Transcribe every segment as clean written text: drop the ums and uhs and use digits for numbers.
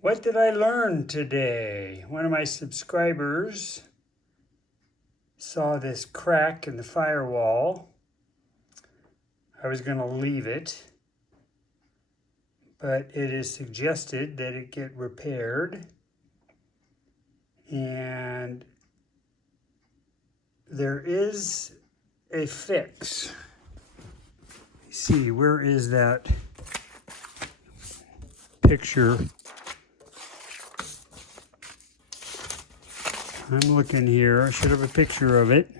What did I learn today? One of my subscribers saw this crack in the firewall. I was going to leave it, but it is suggested that it get repaired. And there is a fix. Let's see, where is that picture? I'm looking here. I should have a picture of it.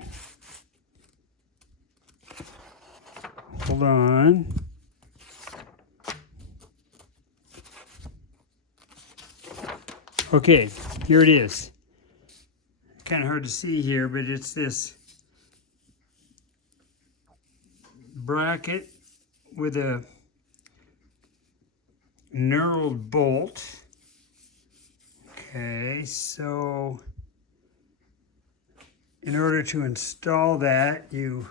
Hold on. Okay, here it is. Kind of hard to see here, but it's this bracket with a knurled bolt. Okay, so in order to install that, you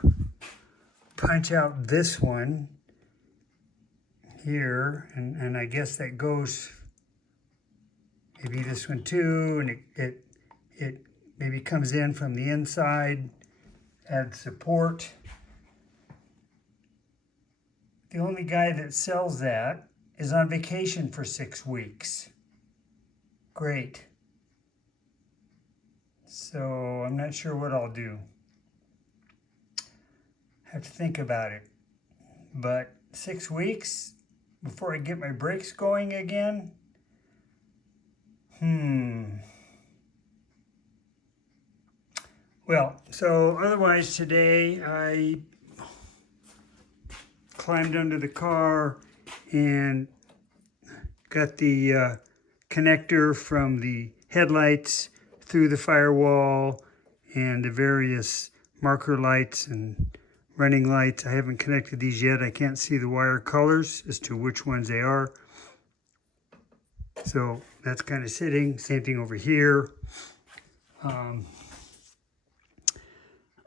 punch out this one here, and I guess that goes maybe this one too, and it maybe comes in from the inside, adds support. The only guy that sells that is on vacation for 6 weeks. Great. So I'm not sure what I'll do. Have to think about it. But 6 weeks before I get my brakes going again? Well, so otherwise today I climbed under the car and got the connector from the headlights through the firewall and the various marker lights and running lights. I haven't connected these yet. I can't see the wire colors as to which ones they are. So that's kind of sitting. Same thing over here.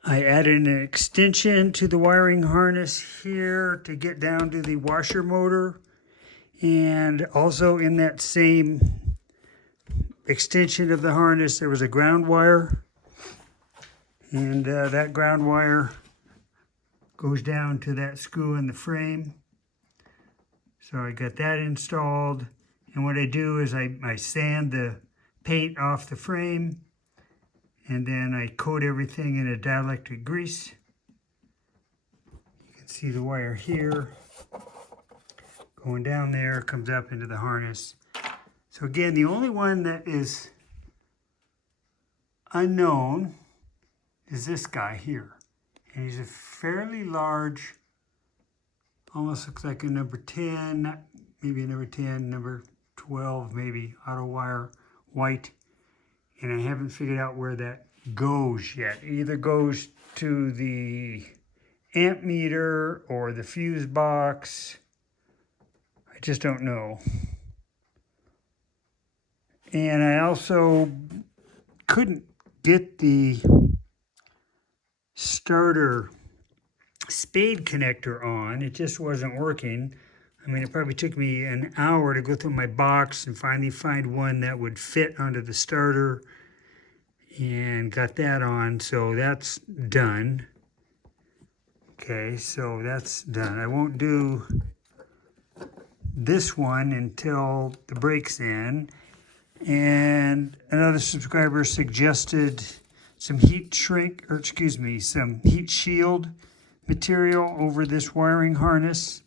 I added an extension to the wiring harness here to get down to the washer motor. And also in that same extension of the harness, there was a ground wire. And that ground wire goes down to that screw in the frame. So I got that installed. And what I do is I sand the paint off the frame, and then I coat everything in a dielectric grease. You can see the wire here going down there, comes up into the harness. So again, the only one that is unknown is this guy here. And he's a fairly large, almost looks like a number 10, not maybe a number 10, number 12 maybe, auto wire, white. And I haven't figured out where that goes yet. It either goes to the amp meter or the fuse box. I just don't know. And I also couldn't get the starter spade connector on. It just wasn't working. I mean, it probably took me an hour to go through my box and finally find one that would fit onto the starter, and got that on, so that's done. Okay, so that's done. I won't do this one until the brake's in. And another subscriber suggested some some heat shield material over this wiring harness.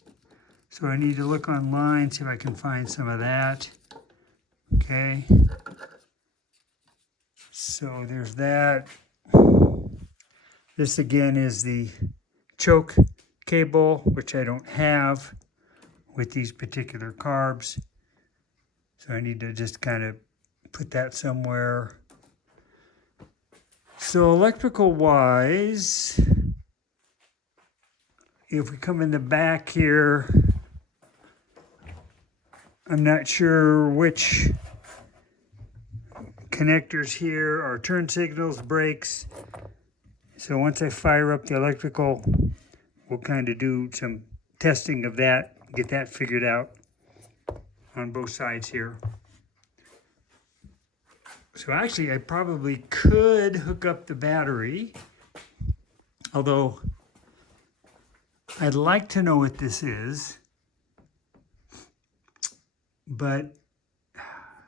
So I need to look online, see if I can find some of that. Okay. So there's that. This again is the choke cable, which I don't have with these particular carbs. So I need to just kind of put that somewhere. So electrical wise, if we come in the back here, I'm not sure which connectors here are turn signals, brakes. So once I fire up the electrical, we'll kind of do some testing of that, get that figured out on both sides here. So actually, I probably could hook up the battery, although I'd like to know what this is, but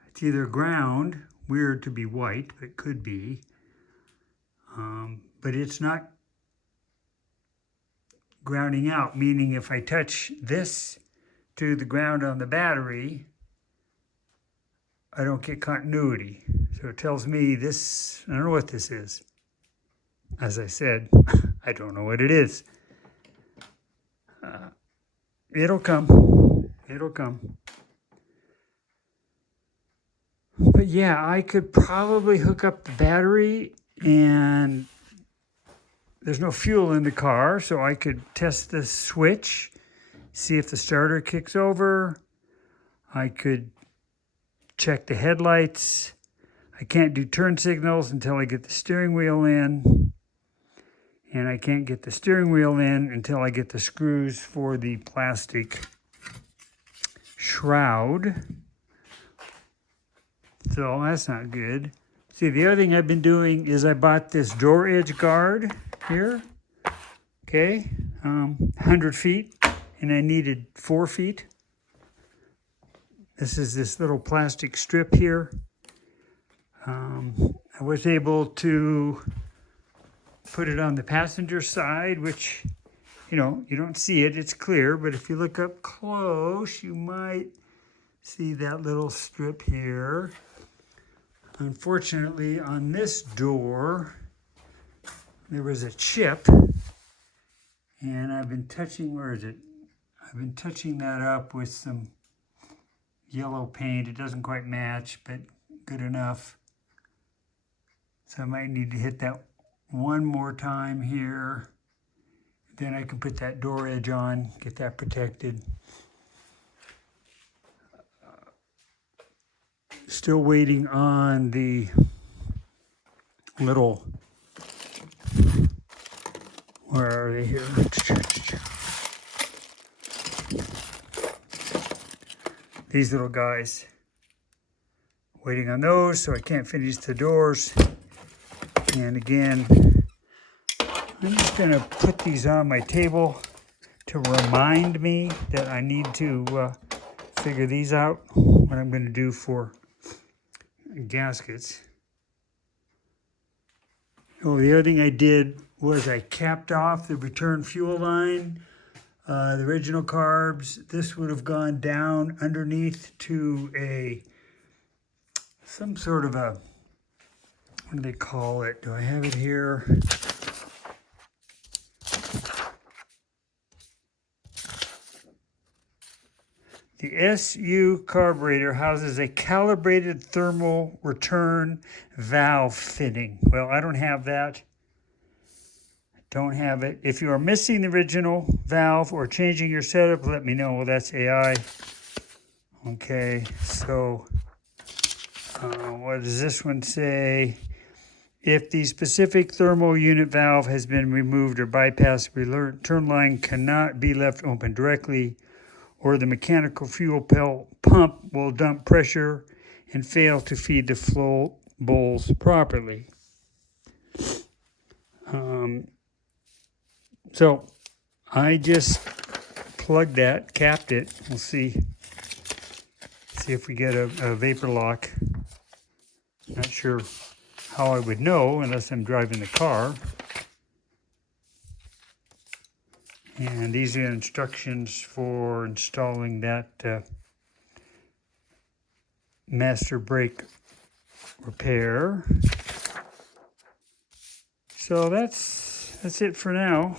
it's either ground, weird to be white, but it could be, but it's not grounding out, meaning if I touch this to the ground on the battery, I don't get continuity. So it tells me this, I don't know what this is. As I said, I don't know what it is. It'll come. It'll come. But yeah, I could probably hook up the battery, and there's no fuel in the car, so I could test the switch, see if the starter kicks over. I could check the headlights. I can't do turn signals until I get the steering wheel in. And I can't get the steering wheel in until I get the screws for the plastic shroud. So that's not good. See, the other thing I've been doing is I bought this door edge guard here. Okay, 100 feet, and I needed 4 feet. This is this little plastic strip here. I was able to put it on the passenger side, which, you know, you don't see it, it's clear, but if you look up close, you might see that little strip here. Unfortunately, on this door, there was a chip, and I've been touching, where is it? I've been touching that up with some yellow paint. It doesn't quite match, but good enough. So I might need to hit that one more time here. Then I can put that door edge on, get that protected. Still waiting on the little, where are they here? These little guys. Waiting on those, so I can't finish the doors. And again, I'm just gonna put these on my table to remind me that I need to figure these out, what I'm gonna do for gaskets. Oh, the other thing I did was I capped off the return fuel line. The original carbs, this would have gone down underneath to some sort of a, what do they call it? Do I have it here? The SU carburetor houses a calibrated thermal return valve fitting. Well, I don't have that. Don't have it. If you are missing the original valve or changing your setup, let me know. Well, that's AI. Okay, so what does this one say? If the specific thermal unit valve has been removed or bypassed, the return line cannot be left open directly, or the mechanical fuel pump will dump pressure and fail to feed the flow bowls properly. So I just plugged that, capped it. We'll see if we get a vapor lock. Not sure how I would know unless I'm driving the car. And these are the instructions for installing that master brake repair. So that's it for now.